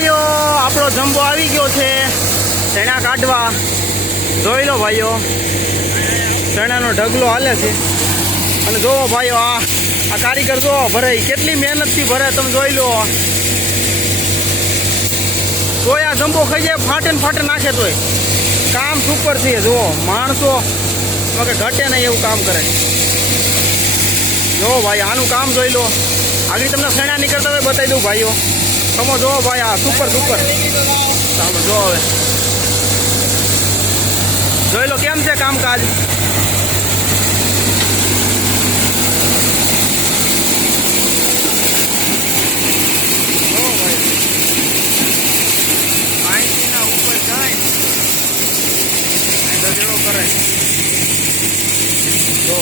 ભાઈઓ આપણો જંબો આવી ગયો છે ચણા કાઢવા. જોઈ લો ભાઈઓ, ચણાનો ઢગલો હાલે છે. અને જોવો ભાઈઓ, આ કારીગર જોવો ભરે, કેટલી મહેનતથી ભરે તમે જોઈ લો. તોય આ જંબો ખાઈ જાય, ફાટે ને ફાટે નાખે તોય કામ સુપર છે. જુઓ માણસો કે ઘટે નહીં એવું કામ કરે. જો ભાઈ આનું કામ જોઈ લો. આગળ તમને સણા નીકળતા હોય બતાવી દઉં ભાઈઓ. તમે જોવો ભાઈ, આ સુપર સુપર. ચાલો જો હવે જોઈ લો કેમ છે કામકાજ. કરે જો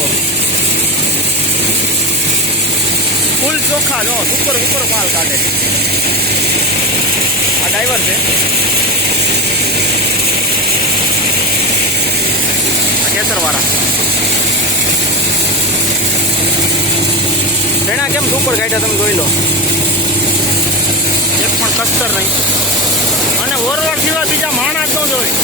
ફૂલ ચોખ્ખા, જો ઉપર ઉપર માલ કાઢે. આ ડ્રાઈવર છે, આ કેસરવાળા. ભેણા કેમ સુપર કાઢ્યા તમે જોઈ લો, એક પણ કસ્તર નહીં. અને ઓરવડ સિવાય બીજા માણસ ન જોઈ.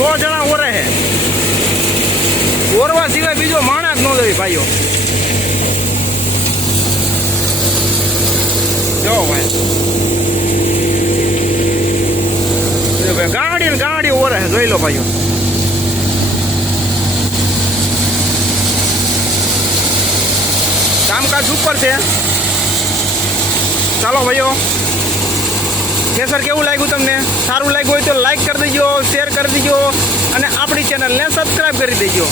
100 જણા ઓરે હે, ઓરવા સિવાય બીજો માણસ ન જોઈ ભાઈઓ. જો ભાઈ ગાડી ને ગાડી ઓરે હે, જોઈ લો ભાઈઓ. કામકાજ ઉપર છે. ચાલો ભાઈઓ, કેસર કેવું લાગ્યું તમને? સારું લાગ્યું હોય તો લાઈક કરી દેજો, શેર કરી દેજો અને આપણી ચેનલને સબસ્ક્રાઈબ કરી દેજો.